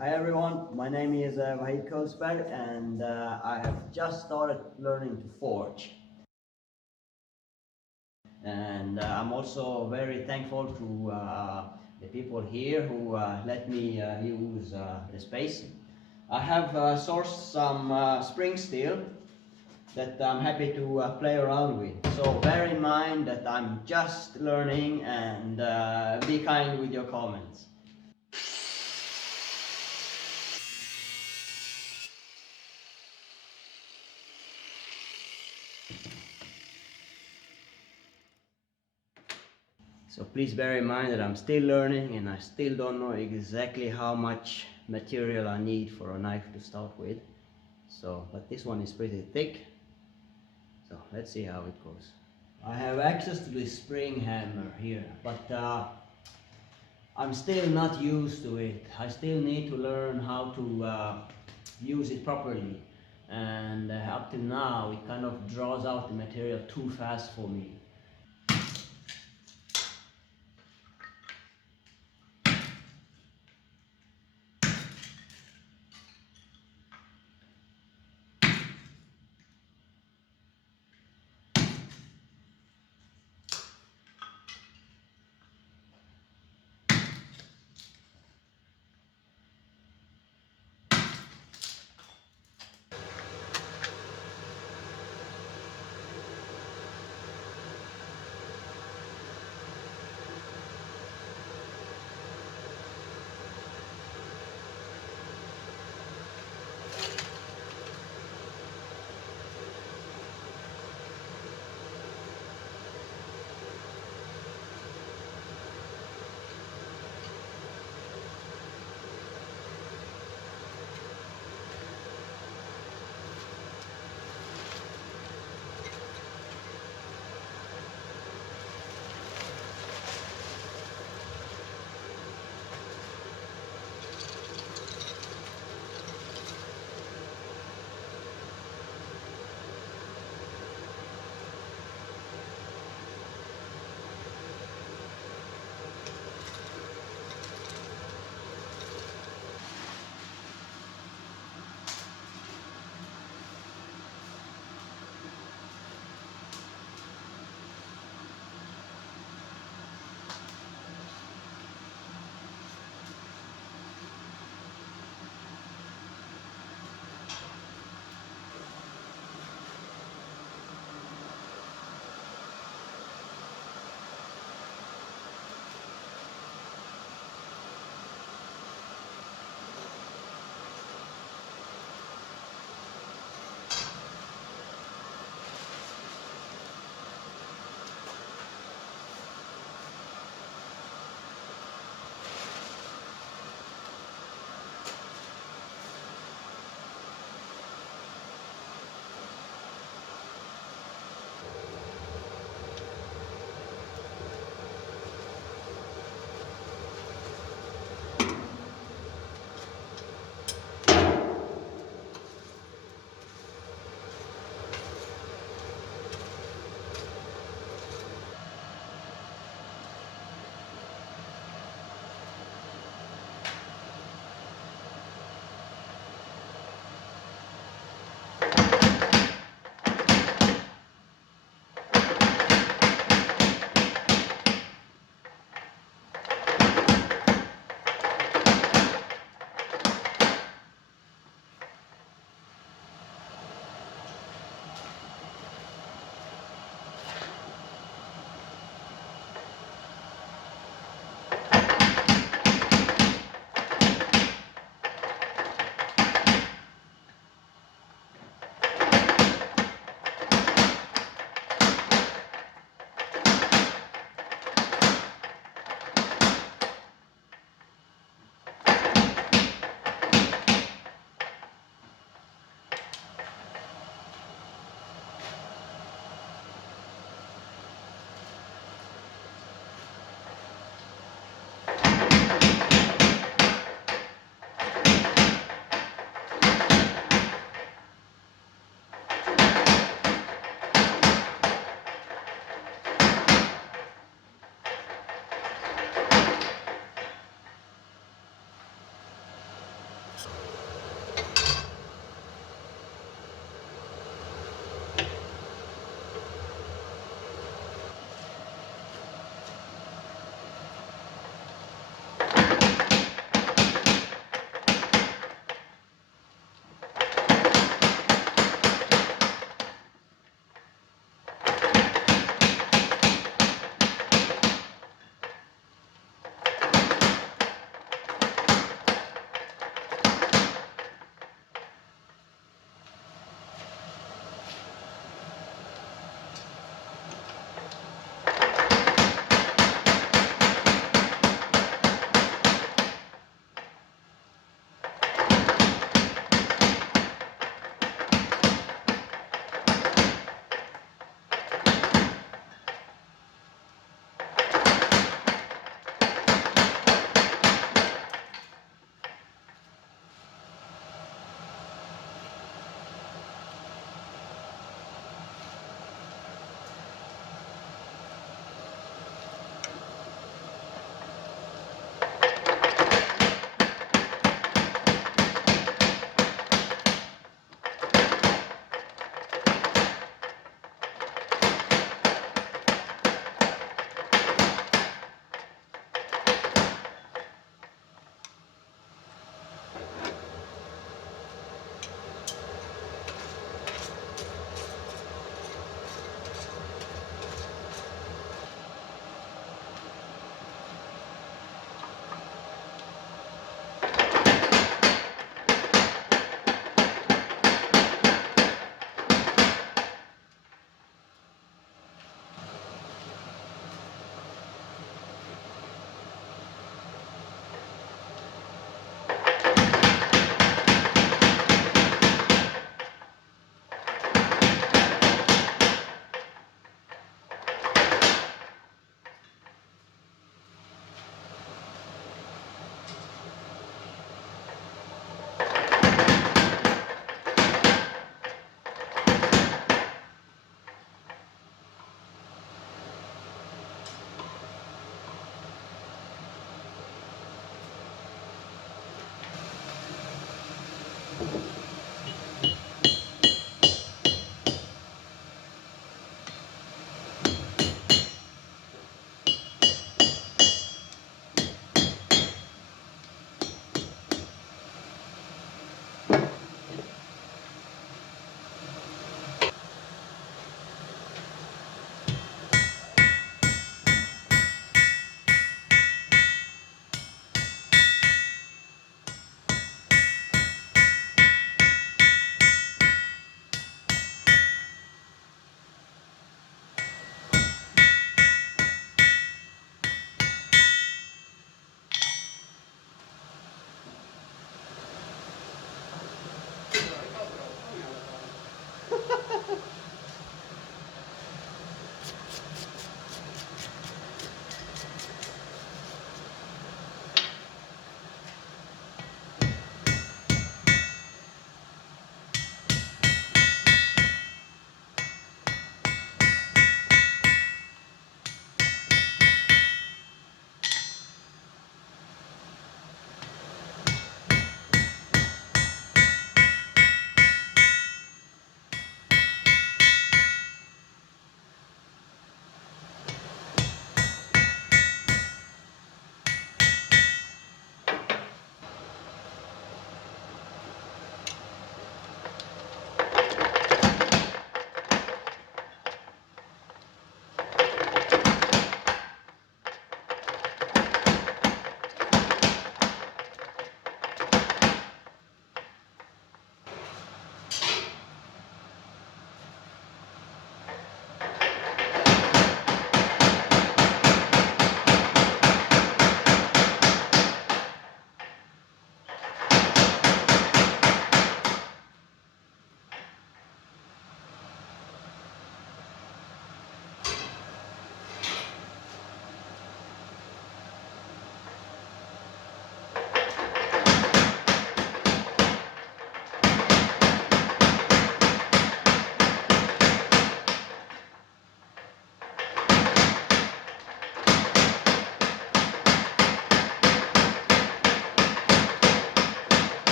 Hi everyone, my name is Wahid Kosberg and I have just started learning to forge. And I'm also very thankful to the people here who let me use the space. I have sourced some spring steel that I'm happy to play around with. So bear in mind that I'm just learning and be kind with your comments. So please bear in mind that I'm still learning and I still don't know exactly how much material I need for a knife to start with. So, but this one is pretty thick. So let's see how it goes. I have access to this spring hammer here, but I'm still not used to it. I still need to learn how to use it properly. And up till now, it kind of draws out the material too fast for me.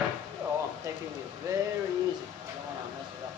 Oh, I'm taking it very easy. I don't want to mess it up.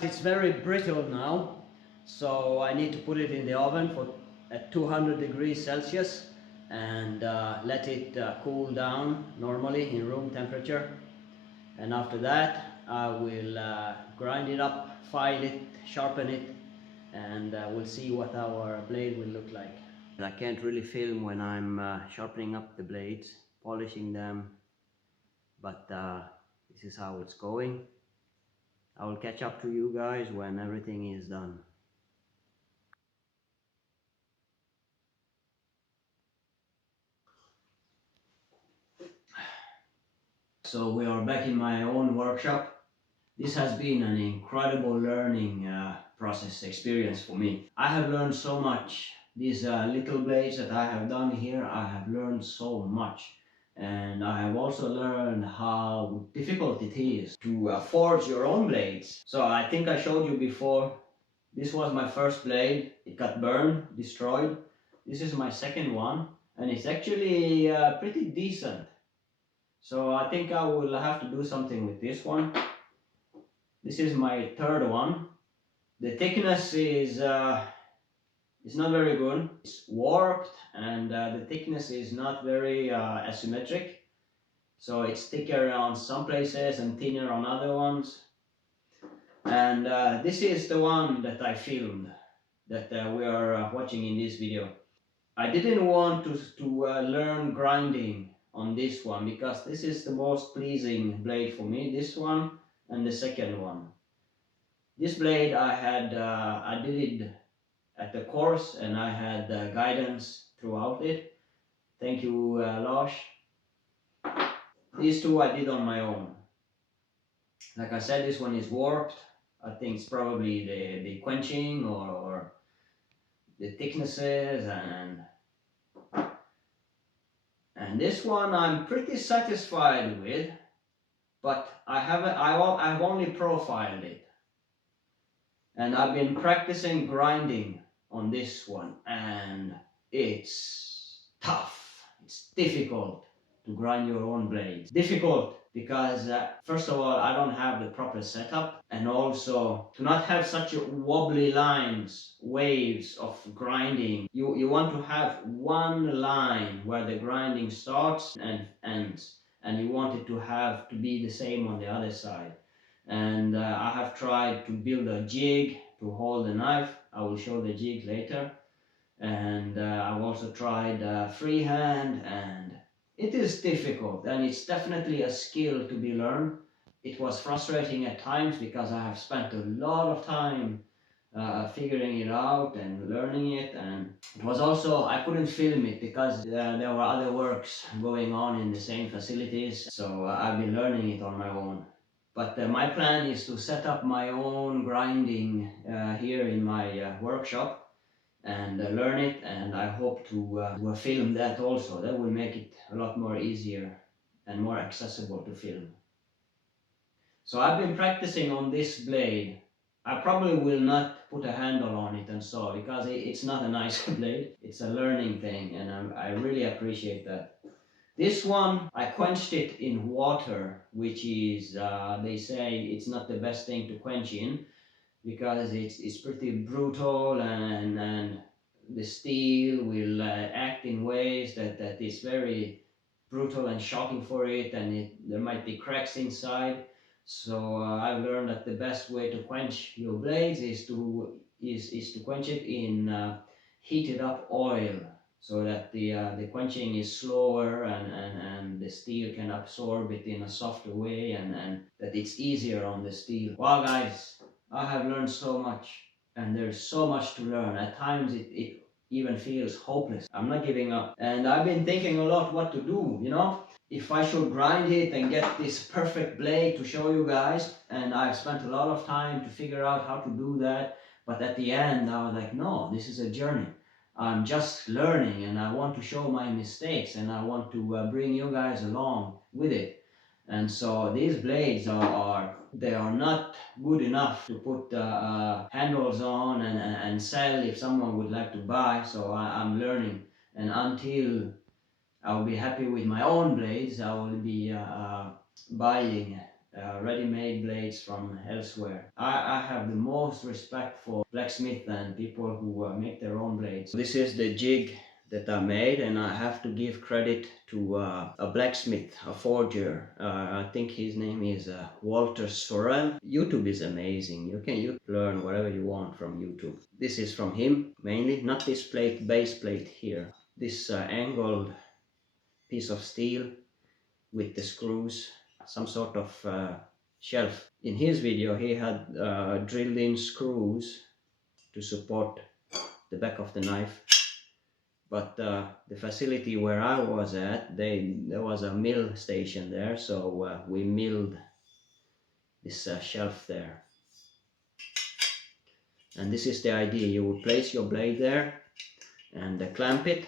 It's very brittle now, so I need to put it in the oven for at 200 degrees Celsius and let it cool down normally in room temperature. And after that I will grind it up, file it, sharpen it, and we'll see what our blade will look like. I can't really film when I'm sharpening up the blades, polishing them, but this is how it's going. I will catch up to you guys when everything is done. So we are back in my own workshop. This has been an incredible learning process experience for me. I have learned so much. These little blades that I have done here, I have learned so much. And I have also learned how difficult it is to forge your own blades. So I think I showed you before, this was my first blade. It got burned, destroyed. This is my second one, and it's actually pretty decent. So I think I will have to do something with this one. This is my third one. The thickness is not very good. It's warped, and the thickness is not very asymmetric. So it's thicker on some places and thinner on other ones. And this is the one that I filmed, that we are watching in this video. I didn't want to learn grinding on this one because this is the most pleasing blade for me, this one and the second one. This blade I did it at the course, and I had guidance throughout it. Thank you, Lars. These two I did on my own. Like I said, this one is warped. I think it's probably the quenching or the thicknesses, and this one I'm pretty satisfied with, but I've only profiled it, and I've been practicing grinding on this one, and it's tough. It's difficult to grind your own blades. Difficult because first of all, I don't have the proper setup, and also to not have such wobbly lines, waves of grinding. You want to have one line where the grinding starts and ends, and you want it to have to be the same on the other side. And I have tried to build a jig to hold the knife. I will show the jig later. And I've also tried freehand, and it is difficult, and it's definitely a skill to be learned. It was frustrating at times because I have spent a lot of time figuring it out and learning it, and it was also, I couldn't film it because there were other works going on in the same facilities, so I've been learning it on my own. But my plan is to set up my own grinding here in my workshop and learn it, and I hope to film that also. That will make it a lot more easier and more accessible to film. So I've been practicing on this blade. I probably will not put a handle on it and so, because it's not a nice blade. It's a learning thing, and I really appreciate that. This one, I quenched it in water, which is, they say it's not the best thing to quench in, because it's pretty brutal, and the steel will act in ways that is very brutal and shocking for it, and there might be cracks inside. So I've learned that the best way to quench your blades is to quench it in heated up oil, so that the quenching is slower, and the steel can absorb it in a softer way, and that it's easier on the steel. Wow guys, I have learned so much, and there's so much to learn. At times it even feels hopeless. I'm not giving up, and I've been thinking a lot what to do, you know, if I should grind it and get this perfect blade to show you guys, and I've spent a lot of time to figure out how to do that, but at the end I was like, no, this is a journey. I'm just learning and I want to show my mistakes and I want to bring you guys along with it. And so these blades they are not good enough to put handles on and sell if someone would like to buy. So I'm learning, and until I'll be happy with my own blades, I will be buying ready-made blades from elsewhere. I have the most respect for blacksmiths and people who make their own blades. This is the jig that I made, and I have to give credit to a blacksmith, a forger. I think his name is Walter Sorel. YouTube is amazing. You can learn whatever you want from YouTube. This is from him mainly, not this plate, base plate here. This angled piece of steel with the screws, some sort of shelf. In his video he had drilled in screws to support the back of the knife, but the facility where I was at, there was a mill station there, so we milled this shelf there. And this is the idea: you would place your blade there and clamp it,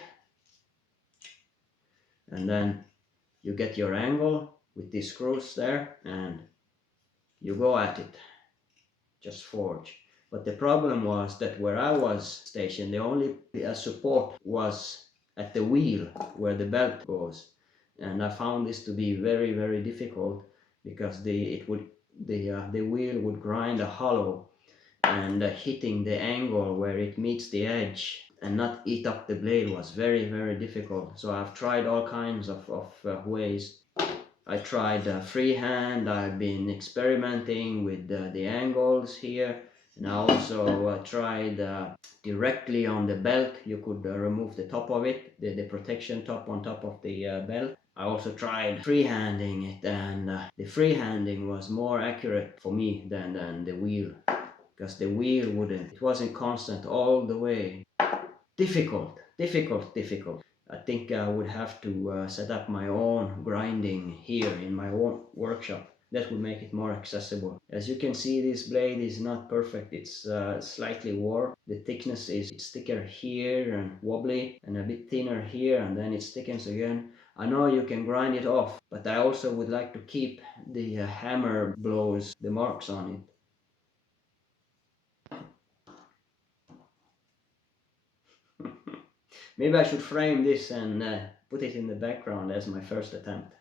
and then you get your angle with these screws there and you go at it, just forge. But the problem was that where I was stationed, the only support was at the wheel where the belt goes, and I found this to be very, very difficult because the wheel would grind a hollow, and hitting the angle where it meets the edge and not eat up the blade was very, very difficult. So I've tried all kinds of ways. I tried freehand. I've been experimenting with the angles here, and I also tried directly on the belt. You could remove the top of it, the protection top on top of the belt. I also tried freehanding it, and the freehanding was more accurate for me than the wheel, because the wheel it wasn't constant all the way. Difficult. I think I would have to set up my own grinding here in my own workshop. That would make it more accessible. As you can see, this blade is not perfect. It's slightly warped. The thickness is thicker here and wobbly, and a bit thinner here, and then it thickens again. I know you can grind it off, but I also would like to keep the hammer blows, the marks on it. Maybe I should frame this and put it in the background as my first attempt.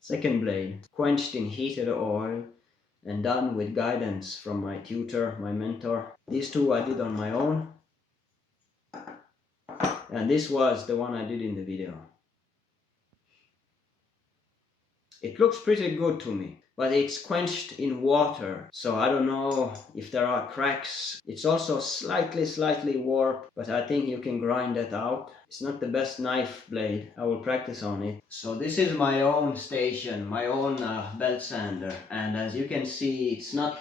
Second blade, quenched in heated oil and done with guidance from my tutor, my mentor. These two I did on my own, and this was the one I did in the video. It looks pretty good to me, but it's quenched in water, so I don't know if there are cracks. It's also slightly warped, but I think you can grind that out. It's not the best knife blade. I will practice on it. So this is my own station, my own belt sander, and as you can see, it's not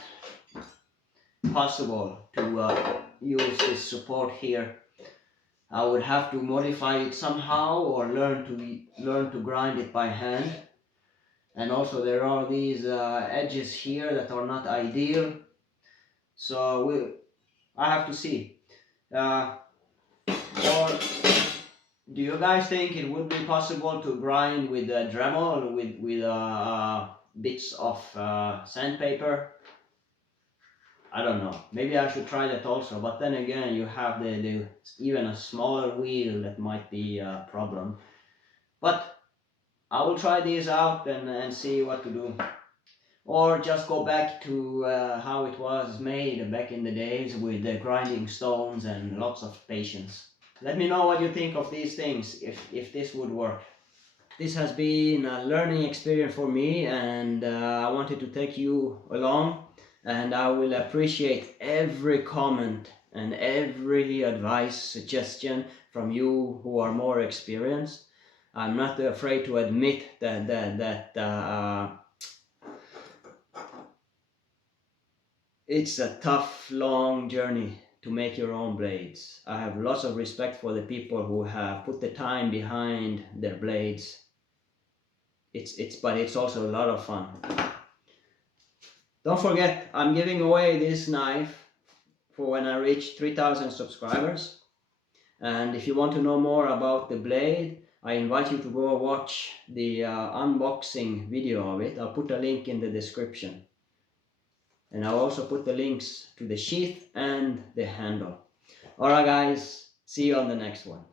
possible to use this support here. I would have to modify it somehow or learn to grind it by hand. And also there are these edges here that are not ideal, so I have to see. Or do you guys think it would be possible to grind with Dremel, with bits of sandpaper? I don't know, maybe I should try that also, but then again you have the even a smaller wheel that might be a problem. But I will try these out and see what to do. Or just go back to how it was made back in the days with the grinding stones and lots of patience. Let me know what you think of these things, if this would work. This has been a learning experience for me, and I wanted to take you along, and I will appreciate every comment and every advice, suggestion from you who are more experienced. I'm not afraid to admit that it's a tough, long journey to make your own blades. I have lots of respect for the people who have put the time behind their blades. But it's also a lot of fun. Don't forget, I'm giving away this knife for when I reach 3,000 subscribers. And if you want to know more about the blade, I invite you to go watch the unboxing video of it. I'll put a link in the description. And I'll also put the links to the sheath and the handle. Alright guys, see you on the next one.